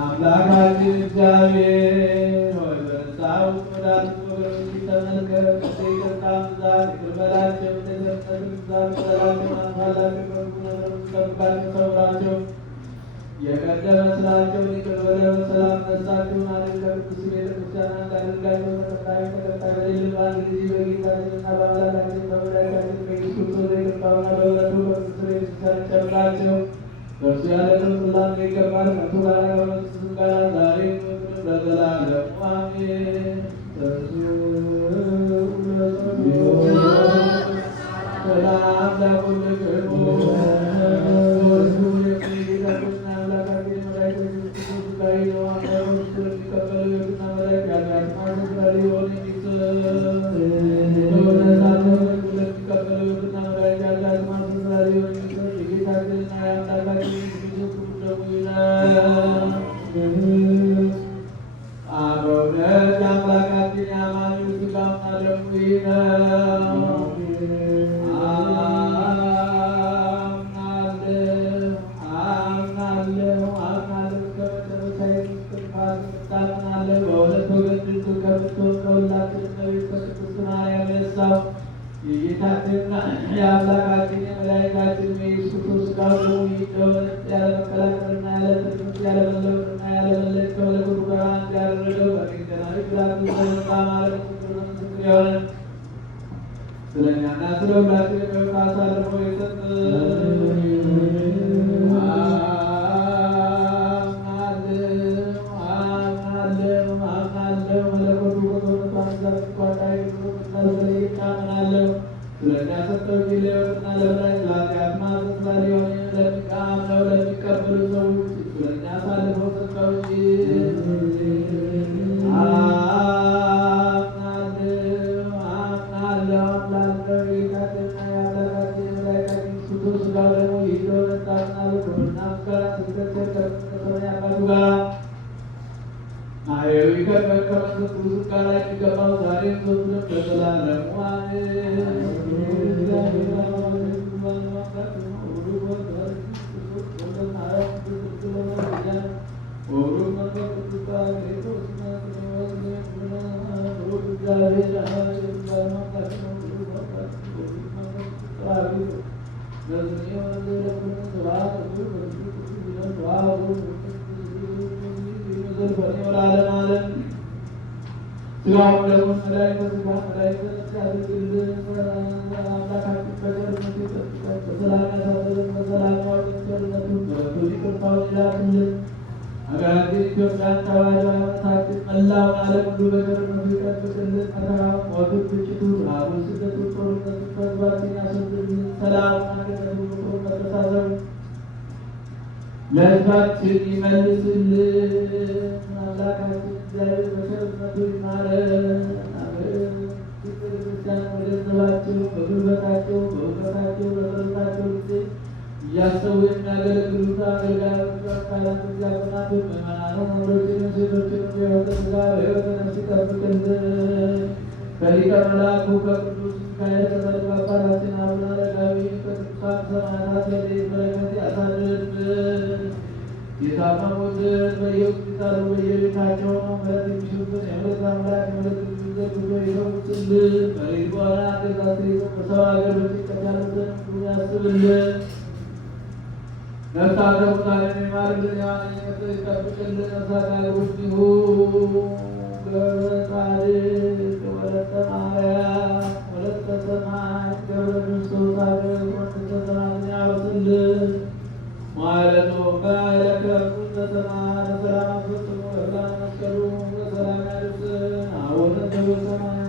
አምላካችን እግዚአብሔር ሆይ በንስሐ ውስጥ ወዳሉት ወገኖች ተመልከት። ይቅርታ ብዛት ይቅር በላቸው። እንደሰጠን ብዛት በላቸው። አንሳላቸው። በጎ ነገር ጠብቃቸው፣ ሰውራቸው። የቀደመ ስራቸውን ይቅር በለው። ሰላም ነፍሳቸውን አድርግ። ከቅዱስ ቤተክርስቲያን አንድ አድርጋቸው። ተቀጣይ በሌለው አንድ ጊዜ በጌታችንና በአምላካችን በመድኃኒታችን በኢየሱስ ክርስቶስ ይቅርታውና በእውነቱ በቅዱስ ቤተክርስቲያን ጨምራቸው። በእርሱ ያለ ስላሴ ይገባል። ከእርሱ ጋር ከመንግሥቱ ጋር ዛሬም ለዘላለሙ አሜን። ሰላም ለኩልክሙ የጌታችንና የአምላካችን የመድኃኒታችን የኢየሱስ ክርስቶስ ሥጋው ያለ መከላከልና ያለ ትርምት ያለ መለወጥና ያለ መለየት ከመለኮቱ ጋር አንድ ያደረገው በሚገናዊ ብላት ሰውና ማለት ምስክር የሆነ ስለ እኛና ስለ ሁላችን የመብት አሳልፎ የሰጠ ሀገራችን ኢትዮጵያን ተዋሕዶ ሃይማኖታችን መላውን ዓለም ሁሉ በቸርነቱ ይጠብቅልን። መከራውን፣ ሞቱን፣ ግጭቱን፣ ረሃቡን፣ ስደቱን፣ ጦርነቱን ከሕዝባችን ያስወግድልን። ሰላሙን፣ አንድነቱን፣ ፍቅሩን፣ መተሳሰቡን ለሕዝባችን ይመልስልን። አምላካችን እግዚአብሔር በቸርነቱ ይማረን። ቤተክርስቲያን በገንዘባቸው፣ በጉልበታቸው፣ በእውቀታቸው፣ በጸሎታቸው ጊዜ እያሰቡ የሚያገለግሉት አገልጋዮች፣ አካላት፣ ዲያቆናት፣ ምዕመናን፣ ወንዶችን፣ ሴቶችን በሕይወተ ሥጋ በሕይወተ ነፍስ ይጠብቅልን። ከሊቀ መላኩ ከቅዱስ ሚካኤል ከጸድቁ አባታችን አቡነ አረጋዊ ከቅዱሳን ሰማዕታት ረድኤት በረከት ያሳድርብን። የታመሙትን በየሆስፒታሉ በየቤታቸው ነው ምሕረት የሚሹትን የምሕረት አምላክ ምሕረት ዘርግቶ ይፈውስልን። በሌሊት በሆነ አገዛዝ ተይዘው በሰው ሀገር በጭንቀት ያሉትን ሁሉ ያስብልን። ነፍሳተ ሙታንን ይማርልን። የዋነኝነት ይጠብቅልን። ነፍሳት ያልቡት ይሁ ገብረ ጻድቅ ወለተ ማርያም ወለተ ሰማይ ገብረ ክርስቶስ አገር ወንድተ ሰማያትን ያወርስልን። ማለቱ በለከቱ በሰማይ በሰላም አስፈጽሞ ለብርሃነ መስቀሉ በሰላም ያድርሰን። አቡነ ዘበሰማያት